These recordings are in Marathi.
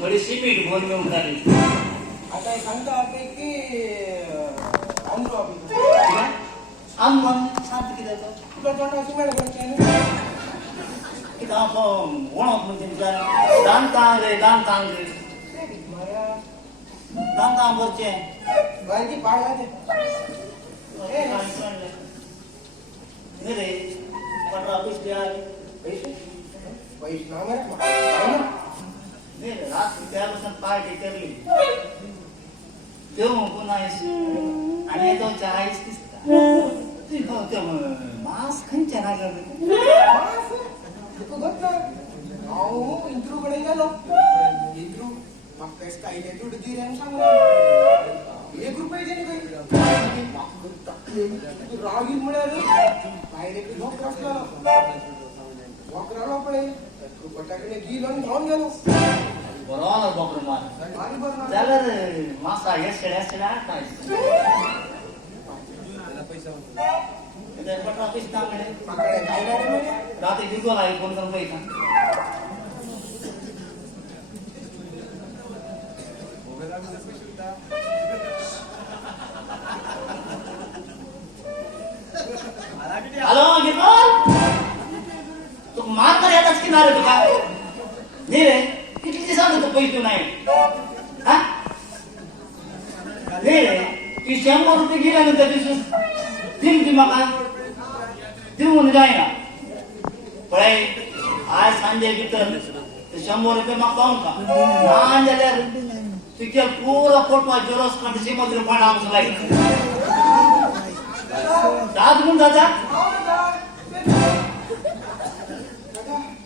थोडी सिमेंट घेऊन घेऊन झाली आता सांगता की आम मग सांगतो की त्याचं तुला तोंडा सिमेंट घ्यायची की ओळख म्हणजे दान तांगरे दान तांबरचे बायची पाळला ते रे पंधरा ऑफिस पैसे ना मरे नाही रात्री त्यापासून पार्टी करली तेव्हा पुन्हा आणि तो चाळीस दिसता मास खंच्या लागला इंटरव्यू कडे गेलो इंटरव्यू मग काय स्टाईल आहे थोडी धीर सांग ₹1 देणे काही रागील मिळालं डायरेक्ट वक्राला पडे फटाकडे गेलो आणि धावून गेलो बरोबर बकर मार झालं रे मासा येसड्या पटरा ऑफिस तांगडे रात्री दिवस आहे कोण करून पैसा हॅलो गिरवाल तू मार तर येताच की नाही रे तुका नाही रे किती सांगतो तू पैसे नाही हा नाही रे ती ₹100 गेल्यानंतर दिसून दिल की माका देऊन जाईना पळय आज सांजे भितर ₹100 माग पाहून का ना जाल्यार तुझ्या पुरा फोटो जोरस काढ श्रीमंत पाडा आमचं लाईक दाद म्हणून दादा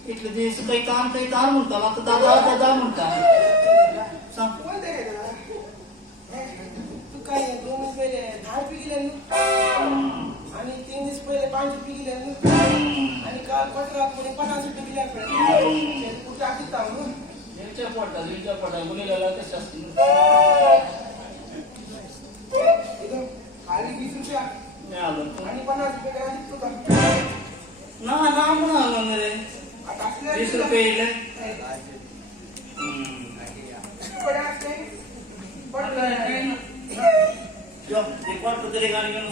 इथले दिवस काही काम म्हणता आता दादा म्हणता सांग तू काय 2 पहिले ₹10 गेले आणि 3 दिवस पहिले ₹5 गेले आणि काल ₹15 ₹50 गेले कुठे टाकीत थांबलो विचार पडता मुलीला कसं असतील खाली ₹20 मिळालं आणि ₹50 करा दिसतो का ना म्हणून रे आता ₹20 इले तरी गाडी घेऊन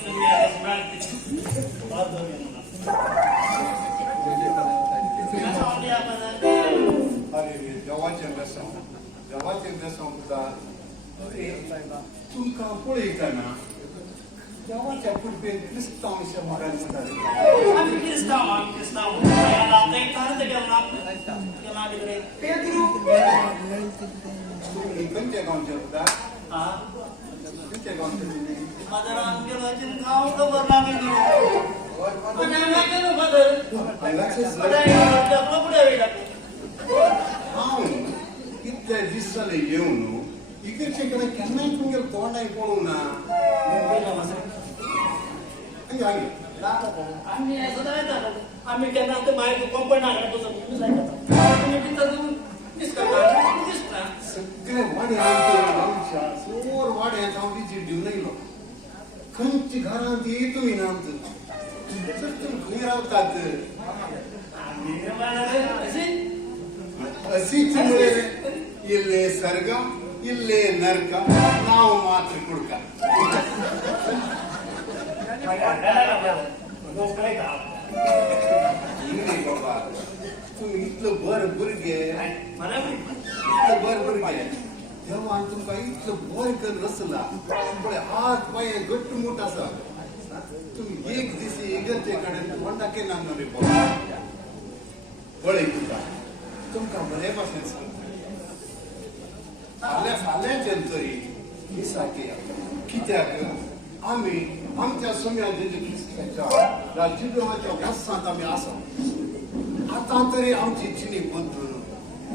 देवाचे सुद्धा तुमका पळयता ना देवाच्या पुढे क्रिस्तांश मारायला म्हणतात खंयच्या गांवचे सुद्धा खंयच्या गांवचे हांव कितले दीस जाले येवन इकडचे कडे केन्नाय तुमगे तोंडाय पळोवं ना आम्ही केन्ना बाहेर कंपनी सगळे वाडे आमच्या चोर वाडे हांव विजीट दिवन येयलो खंयची घरांत येतूय ना आमचं तुमी खंय रावतात अशीच मुळे इल्ले सर्ग इल्ले नरक नाव मात्र कुडका बाबा तुम्ही इतलं बर भुरगे तेव्हा तुमका इतलं बय कर रसला हात पाय घट्ट मोठ असा तुम्ही एक दिसी इगरचे कडे तोंडा केला रे बाबा बळे तुमका बरे भाशेन सांगता फाल्यांचे तरी ही सारखे कित्याक आम्ही आमच्या सम्यान राज्यदेवाच्या व्यासांत आम्ही आसा आता तरी आमची चिनी बदलून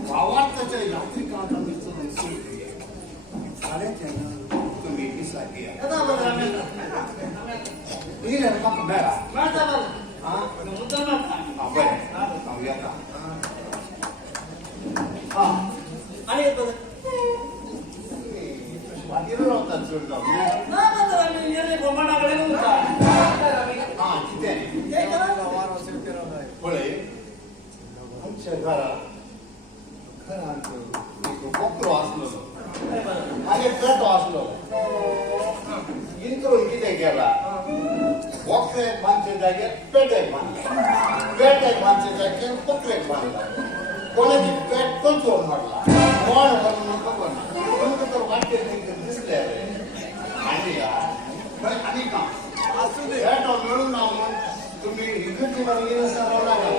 भावार्थाच्या यात्रिकांत आम्ही चलून सोडली फाल्यांचे तुम्ही ही सारखे म्हाका मेळा बरें हांव येता आणि बाकीर रावतात चड जावन इंतरून किती गेला वॉक्रेक माणसे जागेर पेटेक बांधला पेटेक माणसे जागेर पत्रेक बांधला कोणाची पेट तो चोर मारला कोण म्हणून नको म्हणा तुमचं तर वाटते दिसले आणि का असू दे मिळून ना मग तुम्ही इकडची मला येणं सांगावं लागेल